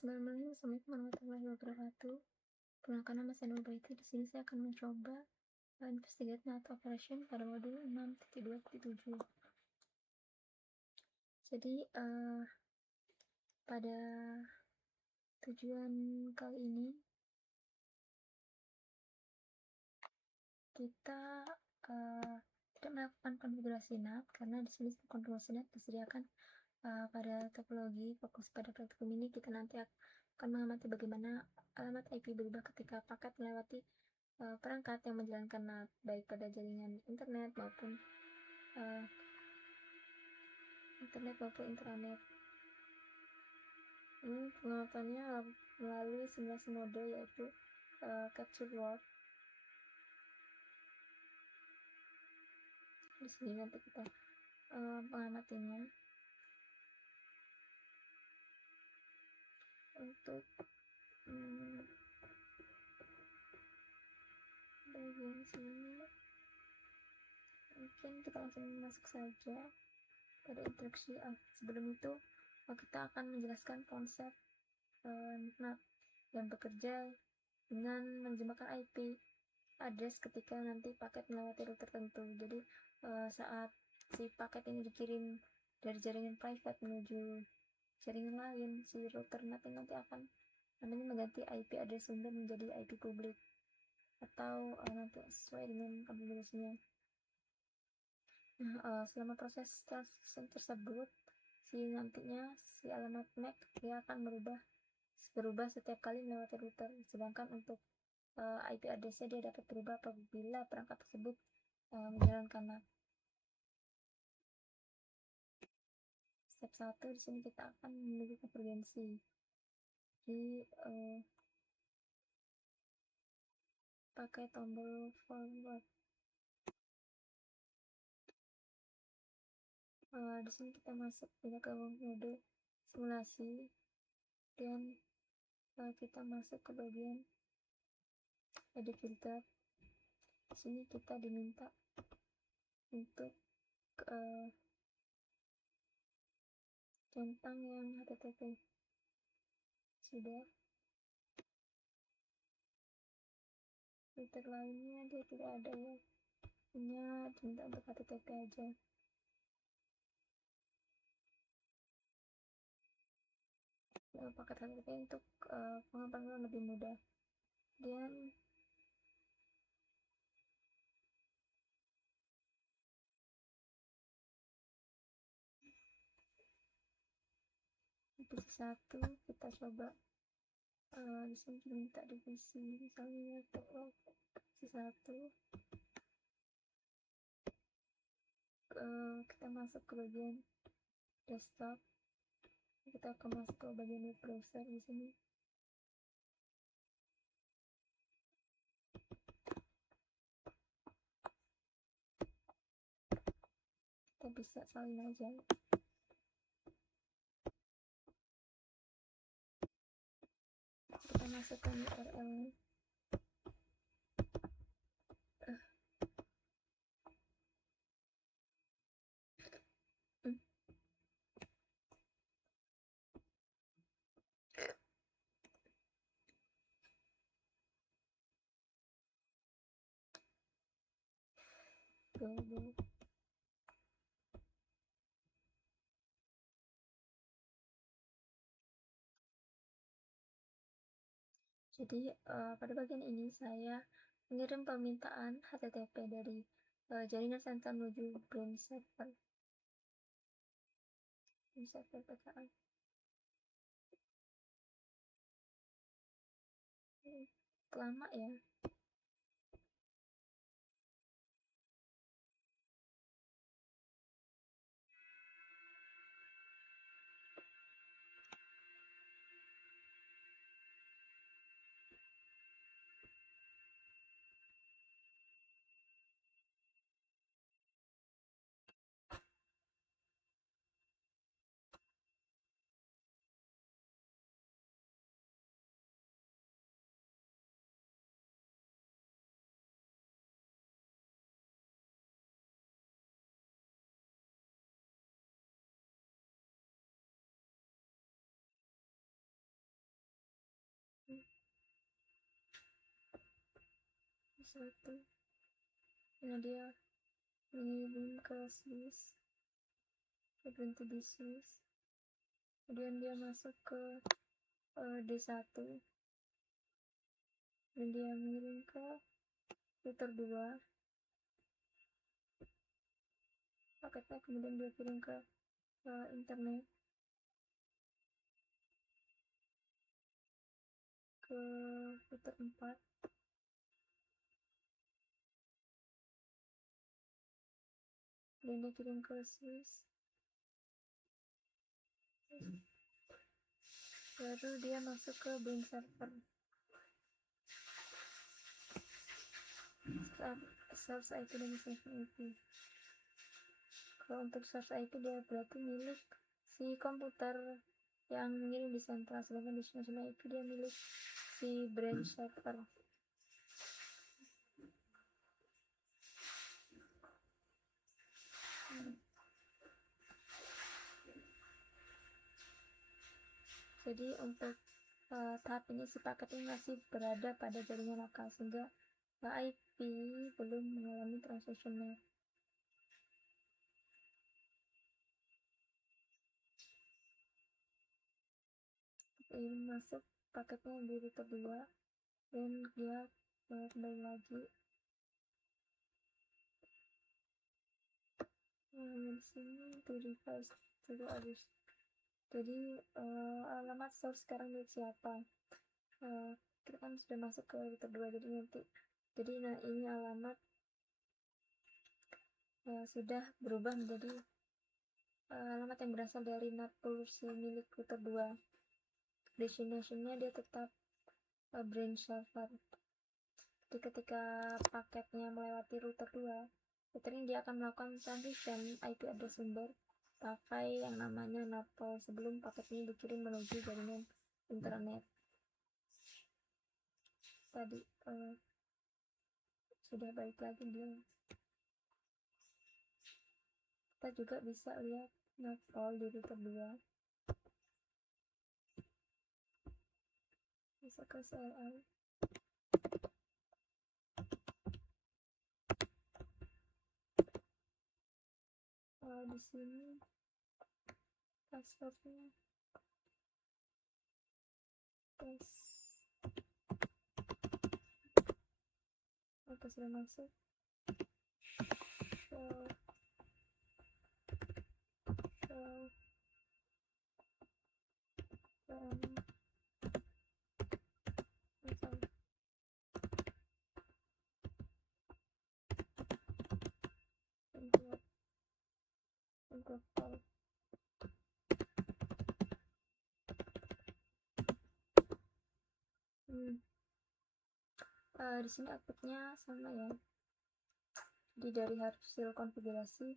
Bismillahirrahmanirrahim. Assalamualaikum warahmatullahi wabarakatuh. Perkenalkan, nama saya Nur Baiti. Di sini saya akan mencoba investigate NAT operation pada modul 6.2.7. Jadi pada tujuan kali ini kita tidak melakukan konfigurasi NAT karena di sini konfigurasi NAT disediakan pada topologi. Fokus pada praktikum ini kita nanti akan mengamati bagaimana alamat IP berubah ketika paket melewati perangkat yang menjalankan NAT, baik pada jaringan internet maupun intranet. Ini pengamatannya melalui simulasi mode, yaitu capture word. Di sini nanti kita mengamatinya. Untuk bagian sini mungkin kita langsung masuk saja pada instruksi. Sebelum itu kita akan menjelaskan konsep NAT yang bekerja dengan menjembatkan IP address ketika nanti paket melewati router tertentu. Jadi saat si paket ini dikirim dari jaringan private menuju jaringan lain, si router NAT nanti akan mengganti IP address sumber menjadi IP publik atau nanti sesuai dengan konfigurasinya. Selama proses tersebut, nantinya si alamat MAC dia akan berubah setiap kali melewati router. Sedangkan untuk IP address-nya dia dapat berubah apabila perangkat tersebut menjalankan NAT. Step 1 di sini kita akan menuju konvergensi. Jadi pakai tombol forward. Di sini kita masuk ke mode simulasi dan kita masuk ke bagian edit filter. Di sini kita diminta untuk centang yang HTTP. Sudah. Filter lainnya dia tidak ada ya, hanya diminta untuk HTTP aja. Paket HTTP untuk pengembangan lebih mudah. Dan divisi 1 kita coba di sini minta divisi misalnya divisi 1. Kita masuk ke bagian desktop. Kita akan masuk ke bagian web browser di sini. Kita bisa salin aja. Kita masukkan URL. Jadi pada bagian ini saya mengirim permintaan HTTP dari jaringan sensor menuju brain server PKI. Lama ya. satu. Nah dia mengirim ke Swiss, dia berhenti di Swiss, kemudian dia masuk ke D1 dan dia mengirim ke router 2 paketnya, kemudian dia kirim ke internet, ke router 4, dan dia kirim ke Swiss, baru dia masuk ke bank server. Source IP dan destination IP. Kalau untuk source IP dia berarti milik si komputer yang mengirim di sentral, sedangkan destination IP dia milik si branch server. Jadi untuk tahap ini si paket ini masih berada pada jaringan lokal sehingga IP belum mengalami transitioner. Ini masuk paketnya di router 2 dan dia kembali lagi di sini to device to the others. Jadi alamat source sekarang milik siapa? Kita kan sudah masuk ke router 2, jadi nanti ini alamat sudah berubah menjadi alamat yang berasal dari NAT pools milik router 2. Destination-nya dia tetap branch server. Jadi ketika paketnya melewati router 2, router ini dia akan melakukan transition IP address sumber pakai yang namanya NAT pool sebelum paket ini dikirim menuju jaringan internet. Tadi sudah balik lagi dia. Kita juga bisa lihat NAT pool di router 2. Bisa ke CLI. Di sini passwordnya apa sudah masuk. Di sini outputnya sama ya. Jadi dari hasil konfigurasi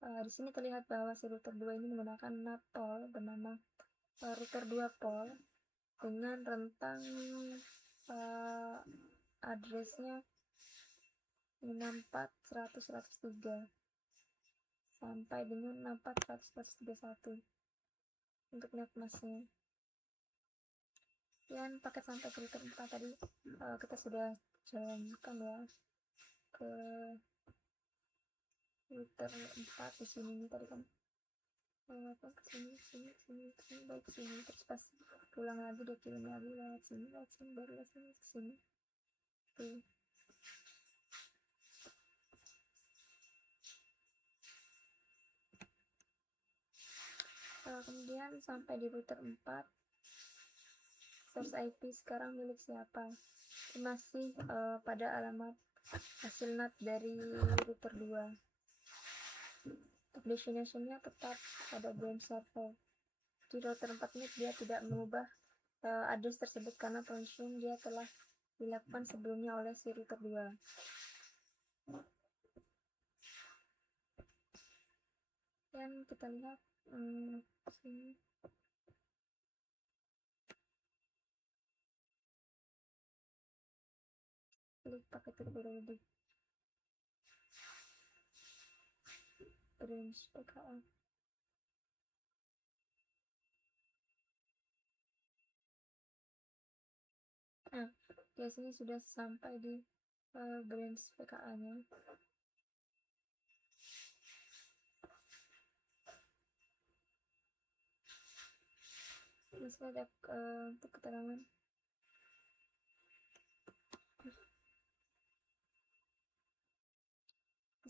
di sini terlihat bahwa si router 2 ini menggunakan NAT pool bernama router 2 pool dengan rentang addressnya 64.100.103 sampai dengan 64.100.131 untuk netmasknya. Dan paket sampai ke router 4 tadi kita sudah jalankan ya ke router 4 di sini tadi kan ke sini baik ke sini, terus pas pulang lagi dia kirim lagi lewat sini baru lewat sini ke sini. Kemudian sampai di router 4, source IP sekarang milik siapa? Masih pada alamat hasil NAT dari router 2. Destination-nya tetap pada branch server. Di router 4 ini dia tidak mengubah address tersebut karena transition dia telah dilakukan sebelumnya oleh si router 2. Dan kita lihat sini. Klik paket terbaru di branch PKA. Nah, di sini sudah sampai di branch PKA-nya. Terus ada untuk keterangan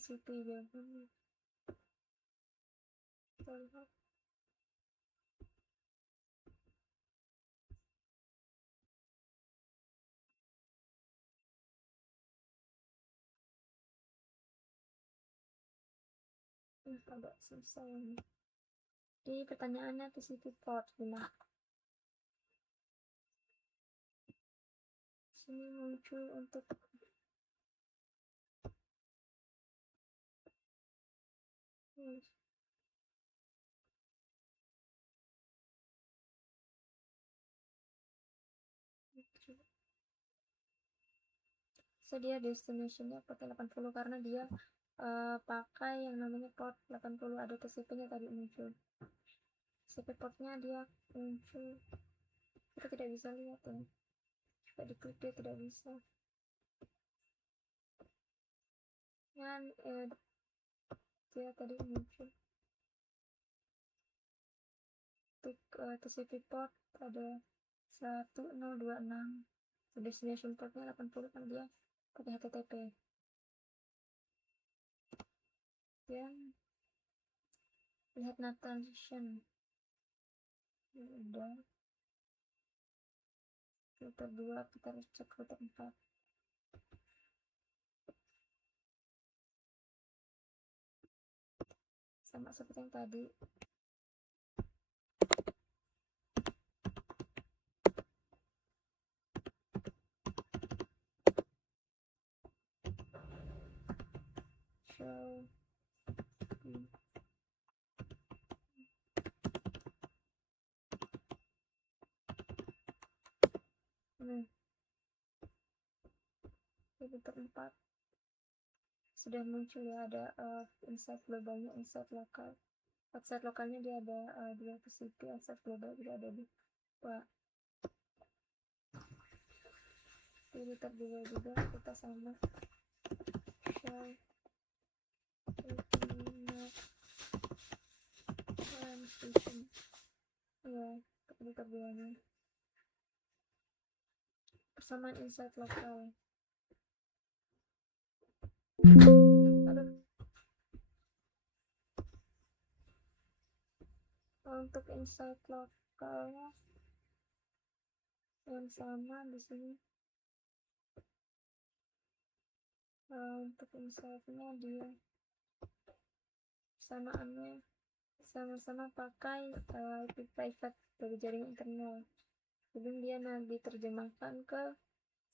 CP jawaban terlihat agak susah ini. Jadi pertanyaannya TCP port 5. Sini muncul untuk so dia destinationnya port 80 karena dia pakai yang namanya port 80, ada TCP-nya tadi muncul. TCP portnya dia muncul, kita tidak bisa lihat ya, jika diklik dia tidak bisa. Dan dia tadi muncul untuk TCP port ada 1026, destination portnya 80 kan dia pakai HTTP. Dan lihat NAT transition, udah filter 2, kita harus cek filter 4. Sama seperti yang tadi. Show filter 4 sudah muncul ya, ada insight globalnya, insight lokal. Outside lokalnya dia ada 2 TCP, outside global juga ada 2. Filter 2 juga kita sama show transition ya, filter 2 nya persamaan insight lokal. Aduh. Untuk insight lokalnya yang sama di sini. Untuk insightnya dia samaannya sama-sama pakai IP private dari jaringan internal. Kemudian dia diterjemahkan ke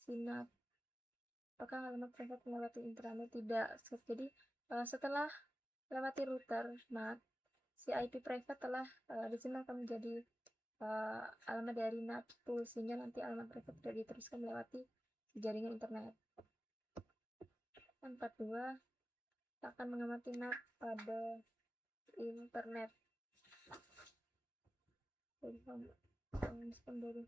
SYNAP. Apakah alamat private melewati intranet? Tidak. Jadi setelah melewati router NAT, si IP private telah diterjemahkan menjadi alamat dari NAT pool, sehingga nanti alamat private tidak diteruskan melewati jaringan internet. 42 akan mengamati NAT pada internet. Jadi dari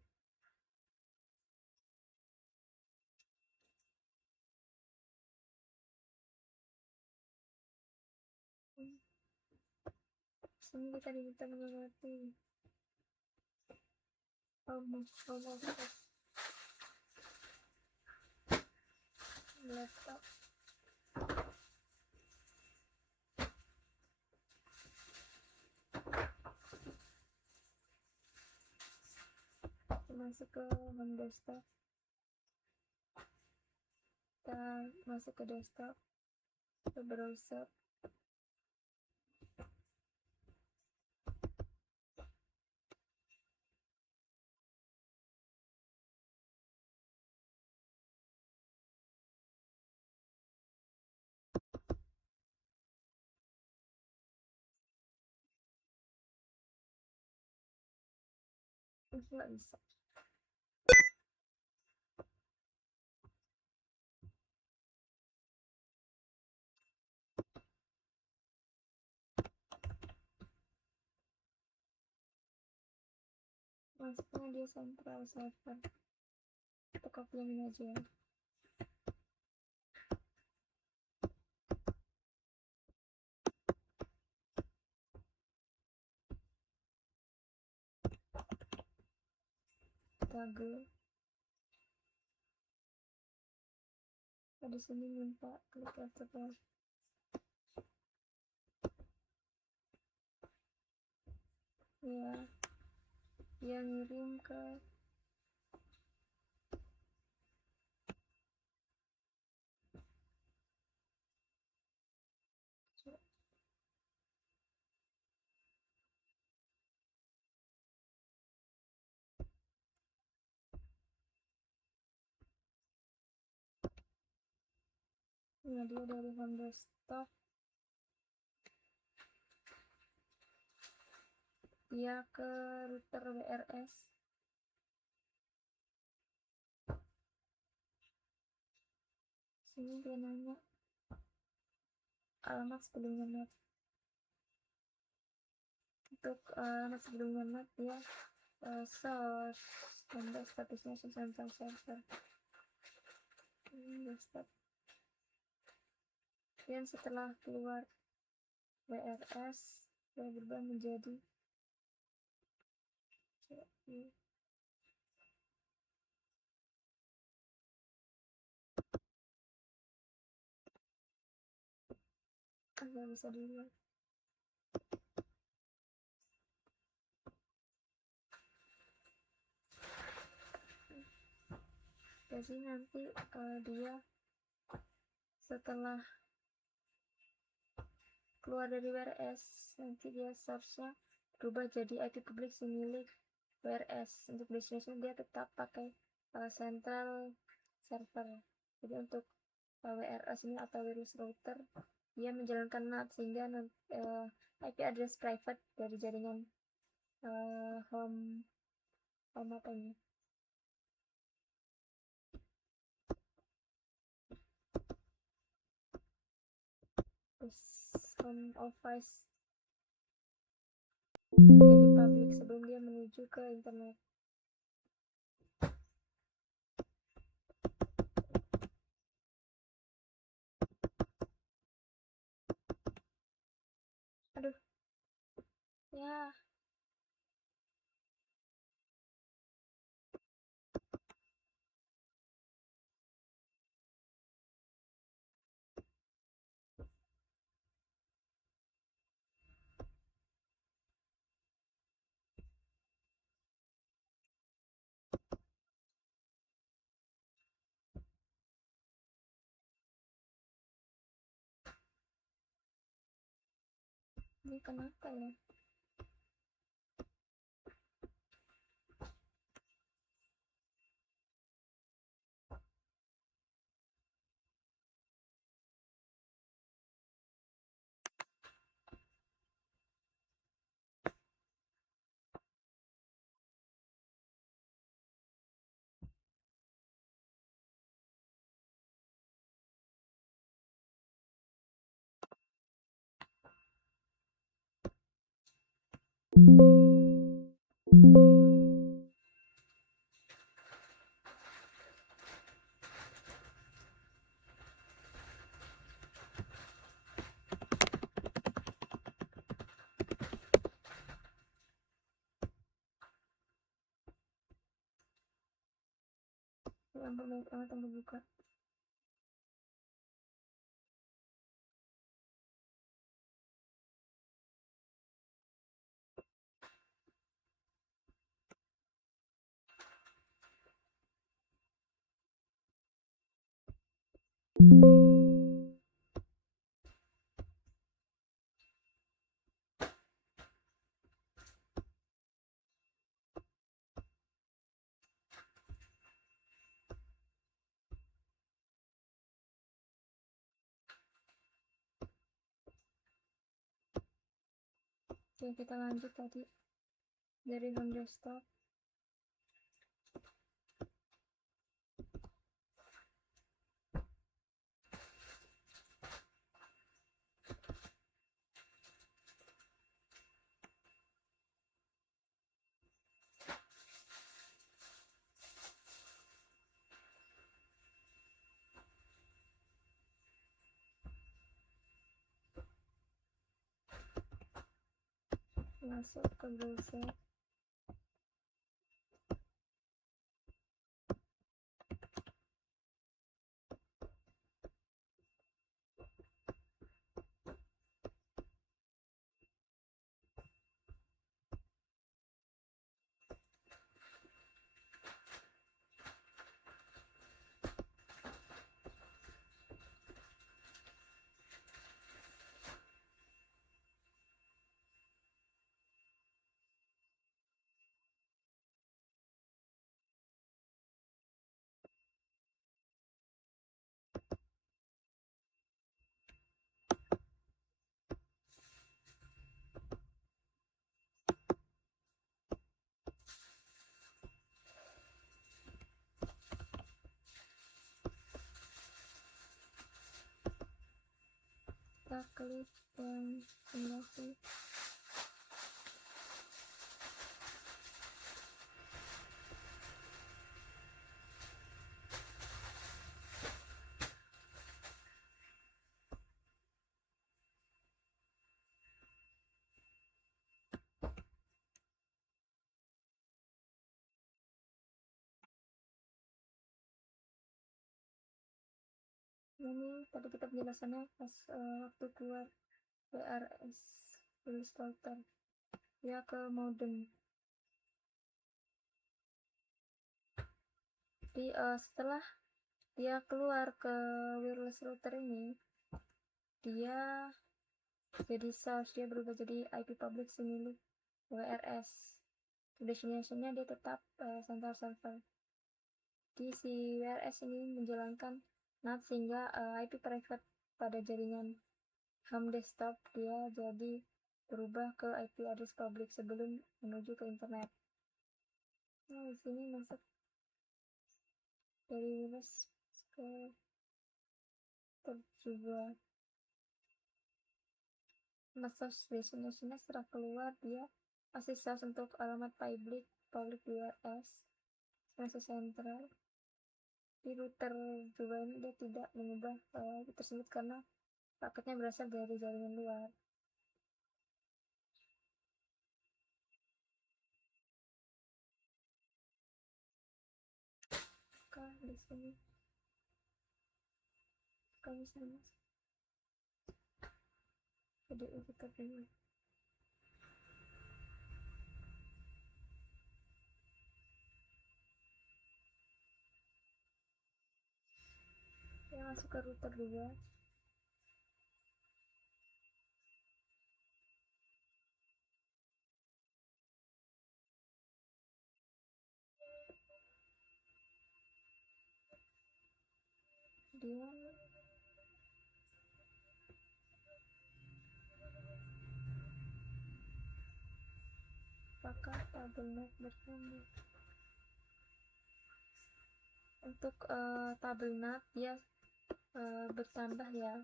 sini kita diminta mengamati laptop. Masuk ke home desktop, kita masuk ke desktop, ke browser. Nggak bisa. Masuknya dia central server, kita copy ini aja. toggle. Di sini minta klik after. Ya, dia ngirim ke dia dari home desktop dia ke router WRS. Sini dia nanya alamat sebelumnya NAT. Untuk alamat sebelumnya NAT dia source dan statusnya central server. Desktop. Dan setelah keluar WRS dia berubah menjadi nggak bisa dilihat. Jadi nanti dia setelah keluar dari WRS nanti dia source-nya berubah jadi IP publik milik WRS. Untuk destination dia tetap pakai central server. Jadi untuk WRS ini atau wireless router dia menjalankan NAT sehingga IP address private dari jaringan home apa ini home office jadi public sebelum dia menuju ke internet. Aduh ya, ini kenapa ya? Ya ampun, banyak banget yang terbuka. Oke, kita lanjut tadi dari home desktop. Masuk ke browser. kita klik yang simulasi. Ini tadi kita penjelasannya pas waktu keluar WRS release router dia ke modem. Jadi setelah dia keluar ke wireless router ini, dia jadi source, dia berubah jadi IP public semilik WRS. Destination-nya dia tetap central server. Di si WRS ini menjalankan NAT sehingga IP private pada jaringan home desktop dia jadi berubah ke IP address public sebelum menuju ke internet. Nah, di sini masuk dari Windows ke juga source destination setelah keluar dia kasih source untuk alamat public URS masuk sentral. Di router juga ini dia tidak mengubah tersebut karena paketnya berasal dari jaringan luar. Di sini kami sama jadi kita pilih ya, masuk ke router juga. Dia pakai tabelnet bersama. Untuk tabelnet dia bertambah ya,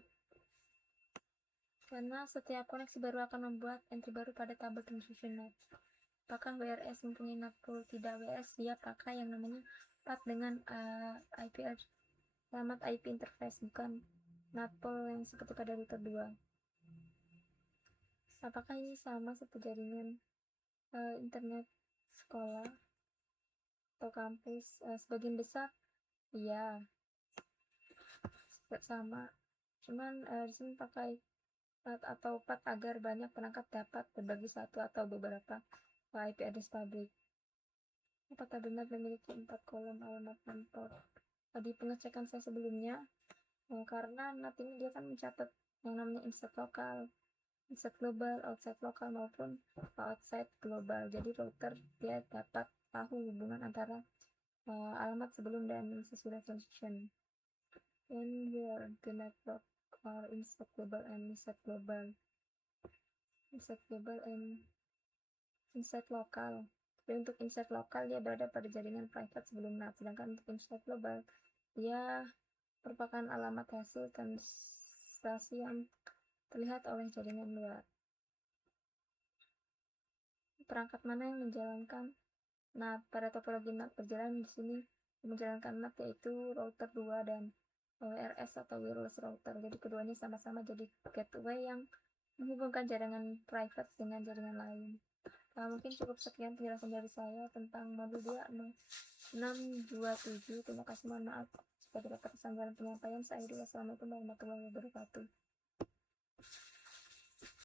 karena setiap koneksi baru akan membuat entry baru pada tabel transaction net. Apakah WRS mempunyai NAT pool? Tidak, WRS dia pakai yang namanya path dengan IP alamat IP interface, bukan NAT pool yang seperti pada router 2. Apakah ini sama seperti jaringan internet sekolah atau kampus? Sebagian besar iya sama, cuman di sini pakai path atau path agar banyak perangkat dapat berbagi satu atau beberapa IP address public. Apakah benar memiliki 4 kolom alamat dan port? Di pengecekan saya sebelumnya, karena NAT ini dia kan mencatat yang namanya inside lokal, inside global, outside lokal maupun outside global. Jadi router dia dapat tahu hubungan antara alamat sebelum dan sesudah transaction. And here the network are inside global and inside global, inside global and inside lokal. Jadi untuk inside lokal dia berada pada jaringan private sebelum NAT, sedangkan untuk inside global dia merupakan alamat hasil transaksi yang terlihat oleh jaringan luar. Perangkat mana yang menjalankan NAT? Pada topologi NAT berjalan di sini menjalankan NAT yaitu router 2 dan WRS atau wireless router. Jadi keduanya sama-sama jadi gateway yang menghubungkan jaringan private dengan jaringan lain. Mungkin cukup sekian penjelasan dari saya tentang modul 2627. Terima kasih, mohon maaf jika tidak terkesan dalam penyampaian. Saya Assalamualaikum warahmatullahi wabarakatuh.